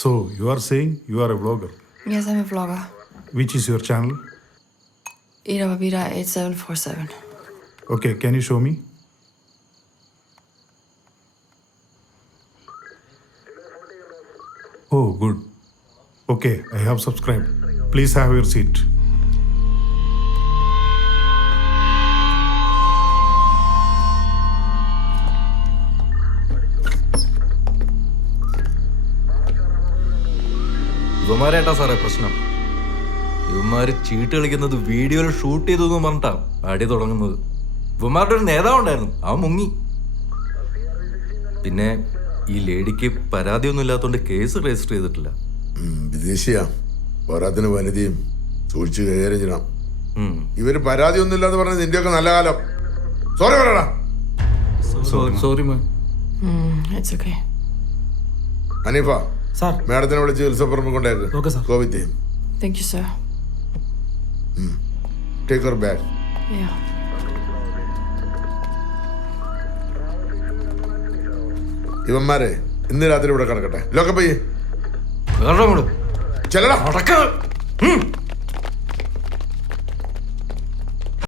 So, you are saying you are a vlogger. Yes, I'm a vlogger. Which is your channel? Ida Babida 8747. Okay, can you show me? Oh, good. Okay, I have subscribed. Please have your seat. ഇവന്മാരേട്ടാ സാറേ പ്രശ്നം. ഇവന്മാര് ചീട്ട് കളിക്കുന്നത് വീഡിയോയിൽ shoot ചെയ്തു എന്ന് പറഞ്ഞിട്ടാ അടി തുടങ്ങുന്നത്. ഇവന്മാരുടെ ഒരു നേതാവുണ്ടായിരുന്നു, അവൻ മുങ്ങി. പിന്നെ ഈ ലേഡിക്ക് പരാതിയൊന്നും ഇല്ലാത്തതുകൊണ്ട് കേസ് രജിസ്റ്റർ ചെയ്തിട്ടില്ല. വിദേശിയാ, പോരാത്തിന് വനിതയും സൂക്ഷിച്ച് കൈകാര്യം ചെയ്യണം. ഇവര് പരാതിയൊന്നും ഇല്ലാന്ന് പറഞ്ഞത് നിന്റെയൊക്കെ നല്ല കാലം. സോറി പറയടാ. Sorry ma'am. It's okay. Aneefa, sir മാഡത്തിനെ വിളിച്ച് ഉത്സവപ്പുറമ്പ് കൊണ്ടായിരുന്നു. Okay sir. കോവിറ്റ്, Thank you, sir. Take your bag. Yeah. ഇവന്മാരെ ഇന്ന് രാത്രി ഇവിടെ കിടക്കട്ടെ. ലോക്കപ്പ് ചെയ്യ്. കേരളം ചെല്ലടാ. അടക്ക